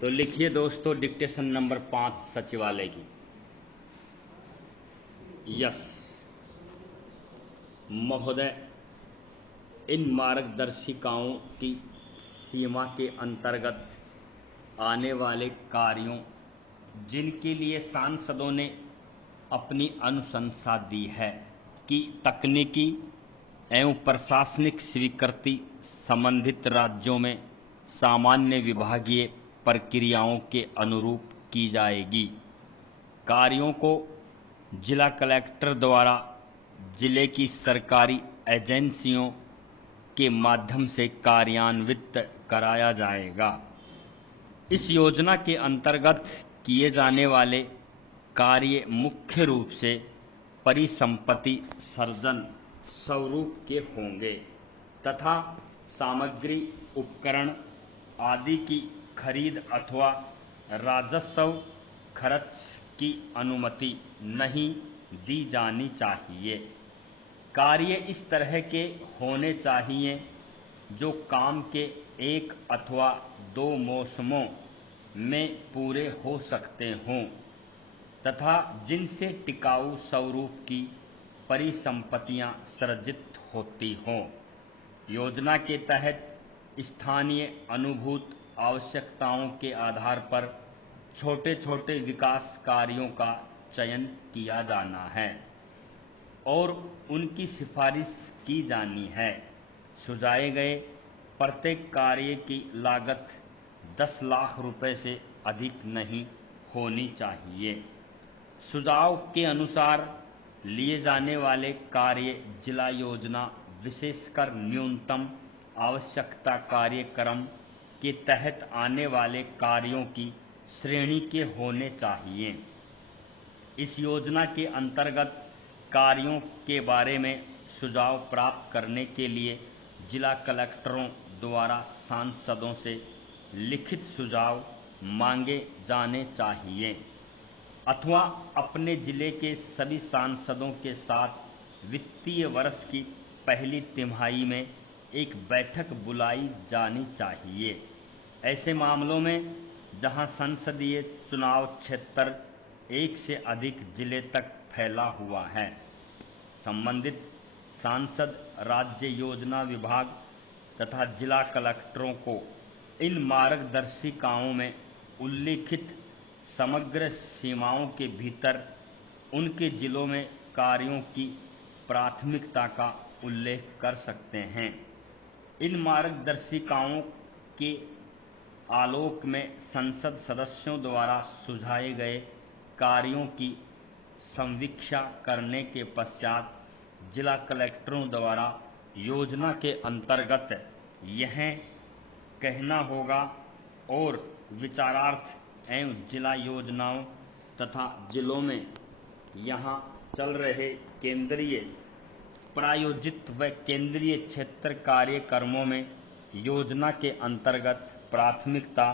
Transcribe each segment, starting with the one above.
तो लिखिए दोस्तों डिक्टेशन नंबर 5 सचिवालय की। यस महोदय, इन मार्गदर्शिकाओं की सीमा के अंतर्गत आने वाले कार्यों जिनके लिए सांसदों ने अपनी अनुशंसा दी है कि तकनीकी एवं प्रशासनिक स्वीकृति संबंधित राज्यों में सामान्य विभागीय प्रक्रियाओं के अनुरूप की जाएगी। कार्यों को जिला कलेक्टर द्वारा जिले की सरकारी एजेंसियों के माध्यम से कार्यान्वित कराया जाएगा। इस योजना के अंतर्गत किए जाने वाले कार्य मुख्य रूप से परिसंपत्ति सर्जन स्वरूप के होंगे तथा सामग्री, उपकरण आदि की खरीद अथवा राजस्व खर्च की अनुमति नहीं दी जानी चाहिए। कार्य इस तरह के होने चाहिए जो काम के एक अथवा 2 मौसमों में पूरे हो सकते हों तथा जिनसे टिकाऊ स्वरूप की परिसंपत्तियां सृजित होती हों। योजना के तहत स्थानीय अनुभूत आवश्यकताओं के आधार पर छोटे छोटे विकास कार्यों का चयन किया जाना है और उनकी सिफारिश की जानी है। सुझाए गए प्रत्येक कार्य की लागत 10 लाख रुपए से अधिक नहीं होनी चाहिए। सुझाव के अनुसार लिए जाने वाले कार्य जिला योजना विशेषकर न्यूनतम आवश्यकता कार्यक्रम के तहत आने वाले कार्यों की श्रेणी के होने चाहिए। इस योजना के अंतर्गत कार्यों के बारे में सुझाव प्राप्त करने के लिए जिला कलेक्टरों द्वारा सांसदों से लिखित सुझाव मांगे जाने चाहिए अथवा अपने जिले के सभी सांसदों के साथ वित्तीय वर्ष की पहली तिमाही में एक बैठक बुलाई जानी चाहिए। ऐसे मामलों में जहां संसदीय चुनाव क्षेत्र एक से अधिक जिले तक फैला हुआ है, संबंधित सांसद राज्य योजना विभाग तथा जिला कलेक्टरों को इन मार्गदर्शिकाओं में उल्लिखित समग्र सीमाओं के भीतर उनके जिलों में कार्यों की प्राथमिकता का उल्लेख कर सकते हैं। इन मार्गदर्शिकाओं के आलोक में संसद सदस्यों द्वारा सुझाए गए कार्यों की समीक्षा करने के पश्चात जिला कलेक्टरों द्वारा योजना के अंतर्गत यह कहना होगा और विचारार्थ एवं जिला योजनाओं तथा जिलों में यहाँ चल रहे केंद्रीय प्रायोजित व केंद्रीय क्षेत्र कार्यक्रमों में योजना के अंतर्गत प्राथमिकता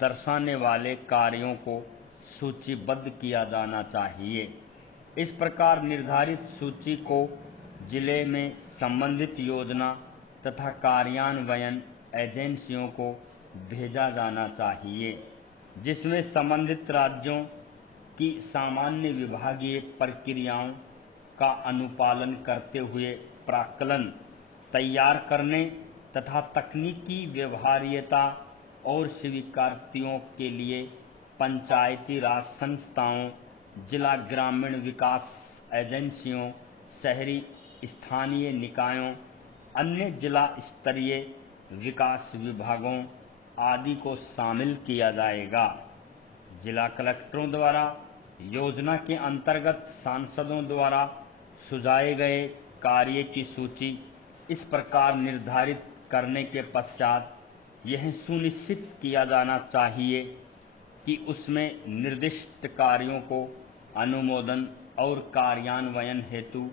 दर्शाने वाले कार्यों को सूचीबद्ध किया जाना चाहिए। इस प्रकार निर्धारित सूची को जिले में संबंधित योजना तथा कार्यान्वयन एजेंसियों को भेजा जाना चाहिए, जिसमें संबंधित राज्यों की सामान्य विभागीय प्रक्रियाओं का अनुपालन करते हुए प्राक्कलन तैयार करने तथा तकनीकी व्यवहार्यता और स्वीकृतियों के लिए पंचायती राज संस्थाओं, जिला ग्रामीण विकास एजेंसियों, शहरी स्थानीय निकायों, अन्य जिला स्तरीय विकास विभागों आदि को शामिल किया जाएगा। जिला कलेक्टरों द्वारा योजना के अंतर्गत सांसदों द्वारा सुझाए गए कार्य की सूची इस प्रकार निर्धारित करने के पश्चात यह सुनिश्चित किया जाना चाहिए कि उसमें निर्दिष्ट कार्यों को अनुमोदन और कार्यान्वयन हेतु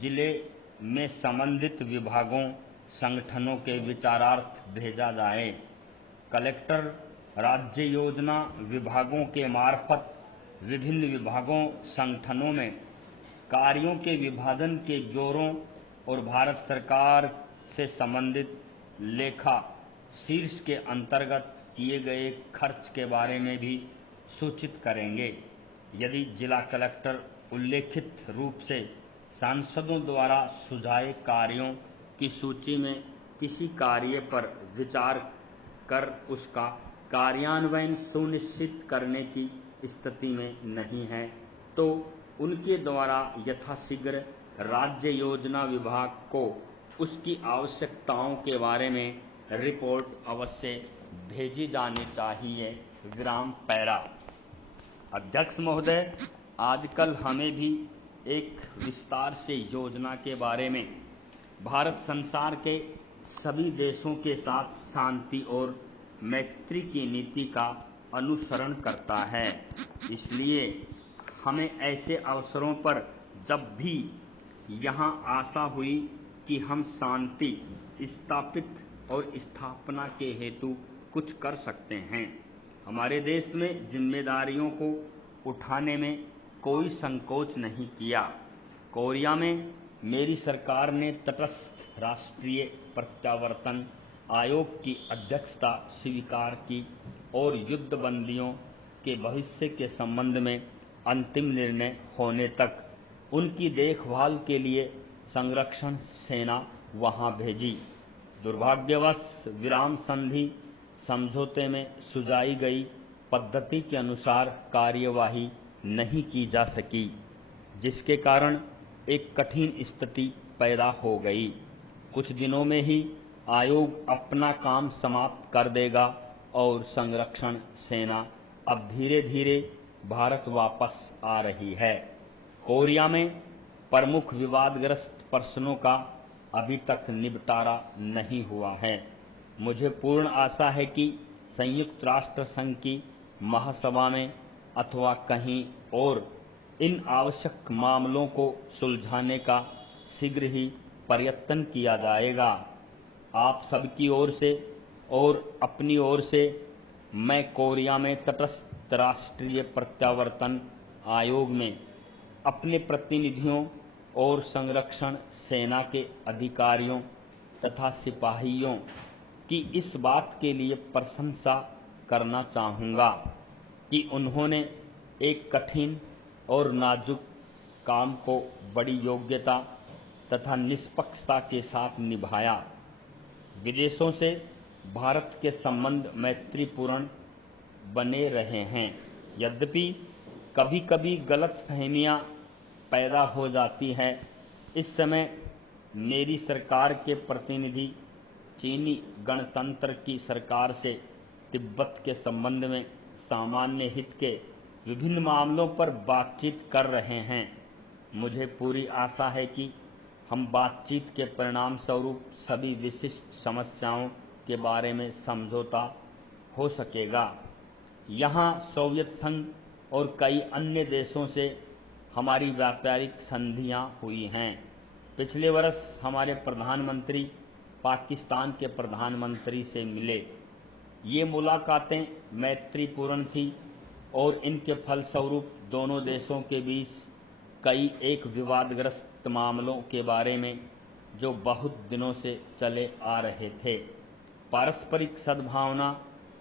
जिले में संबंधित विभागों संगठनों के विचारार्थ भेजा जाए। कलेक्टर राज्य योजना विभागों के मार्फत विभिन्न विभागों संगठनों में कार्यों के विभाजन के ब्यौरों और भारत सरकार से संबंधित लेखा शीर्ष के अंतर्गत किए गए खर्च के बारे में भी सूचित करेंगे। यदि जिला कलेक्टर उल्लेखित रूप से सांसदों द्वारा सुझाए कार्यों की सूची में किसी कार्य पर विचार कर उसका कार्यान्वयन सुनिश्चित करने की स्थिति में नहीं है, तो उनके द्वारा यथाशीघ्र राज्य योजना विभाग को उसकी आवश्यकताओं के बारे में रिपोर्ट अवश्य भेजी जानी चाहिए। विराम पैरा। अध्यक्ष महोदय, आजकल हमें भी एक विस्तार से योजना के बारे में भारत संसार के सभी देशों के साथ शांति और मैत्री की नीति का अनुसरण करता है। इसलिए हमें ऐसे अवसरों पर जब भी यहाँ आशा हुई कि हम शांति स्थापित और स्थापना के हेतु कुछ कर सकते हैं, हमारे देश में जिम्मेदारियों को उठाने में कोई संकोच नहीं किया। कोरिया में मेरी सरकार ने तटस्थ राष्ट्रीय प्रत्यावर्तन आयोग की अध्यक्षता स्वीकार की और युद्धबंदियों के भविष्य के संबंध में अंतिम निर्णय होने तक उनकी देखभाल के लिए संरक्षण सेना वहां भेजी। दुर्भाग्यवश विराम संधि समझौते में सुझाई गई पद्धति के अनुसार कार्यवाही नहीं की जा सकी, जिसके कारण एक कठिन स्थिति पैदा हो गई। कुछ दिनों में ही आयोग अपना काम समाप्त कर देगा और संरक्षण सेना अब धीरे धीरे भारत वापस आ रही है। कोरिया में प्रमुख विवादग्रस्त प्रश्नों का अभी तक निपटारा नहीं हुआ है। मुझे पूर्ण आशा है कि संयुक्त राष्ट्र संघ की महासभा में अथवा कहीं और इन आवश्यक मामलों को सुलझाने का शीघ्र ही प्रयत्न किया जाएगा। आप सबकी ओर से और अपनी ओर से मैं कोरिया में तटस्थ राष्ट्रीय प्रत्यावर्तन आयोग में अपने प्रतिनिधियों और संरक्षण सेना के अधिकारियों तथा सिपाहियों की इस बात के लिए प्रशंसा करना चाहूँगा कि उन्होंने एक कठिन और नाजुक काम को बड़ी योग्यता तथा निष्पक्षता के साथ निभाया। विदेशों से भारत के संबंध मैत्रीपूर्ण बने रहे हैं। यद्यपि कभी कभी गलतफहमियां पैदा हो जाती है। इस समय मेरी सरकार के प्रतिनिधि चीनी गणतंत्र की सरकार से तिब्बत के संबंध में सामान्य हित के विभिन्न मामलों पर बातचीत कर रहे हैं। मुझे पूरी आशा है कि हम बातचीत के परिणाम स्वरूप सभी विशिष्ट समस्याओं के बारे में समझौता हो सकेगा। यहाँ सोवियत संघ और कई अन्य देशों से हमारी व्यापारिक संधियाँ हुई हैं। पिछले वर्ष हमारे प्रधानमंत्री पाकिस्तान के प्रधानमंत्री से मिले। ये मुलाकातें मैत्रीपूर्ण थी और इनके फलस्वरूप दोनों देशों के बीच कई एक विवादग्रस्त मामलों के बारे में जो बहुत दिनों से चले आ रहे थे, पारस्परिक सद्भावना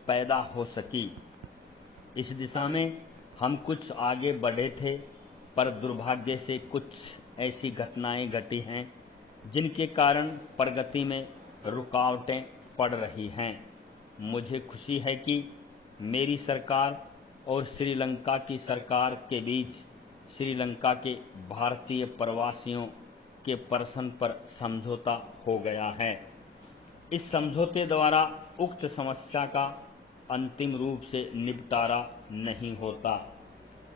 पैदा हो सकी। इस दिशा में हम कुछ आगे बढ़े थे, पर दुर्भाग्य से कुछ ऐसी घटनाएं घटी हैं जिनके कारण प्रगति में रुकावटें पड़ रही हैं। मुझे खुशी है कि मेरी सरकार और श्रीलंका की सरकार के बीच श्रीलंका के भारतीय प्रवासियों के प्रश्न पर समझौता हो गया है। इस समझौते द्वारा उक्त समस्या का अंतिम रूप से निपटारा नहीं होता,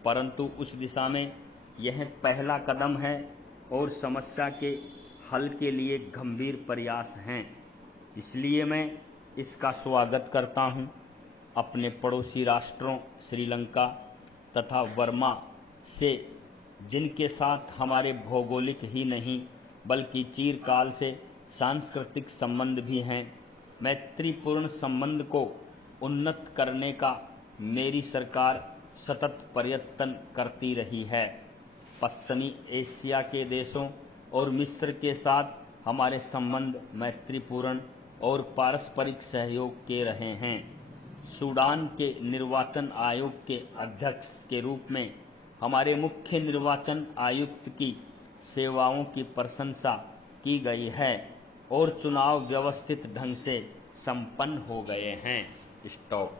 परंतु उस दिशा में यह पहला कदम है और समस्या के हल के लिए गंभीर प्रयास हैं। इसलिए मैं इसका स्वागत करता हूं। अपने पड़ोसी राष्ट्रों श्रीलंका तथा वर्मा से, जिनके साथ हमारे भौगोलिक ही नहीं बल्कि चिरकाल से सांस्कृतिक संबंध भी हैं, मैत्रीपूर्ण संबंध को उन्नत करने का मेरी सरकार सतत प्रयत्न करती रही है। पश्चिमी एशिया के देशों और मिस्र के साथ हमारे संबंध मैत्रीपूर्ण और पारस्परिक सहयोग के रहे हैं। सूडान के निर्वाचन आयोग के अध्यक्ष के रूप में हमारे मुख्य निर्वाचन आयुक्त की सेवाओं की प्रशंसा की गई है और चुनाव व्यवस्थित ढंग से संपन्न हो गए हैं। स्टॉप।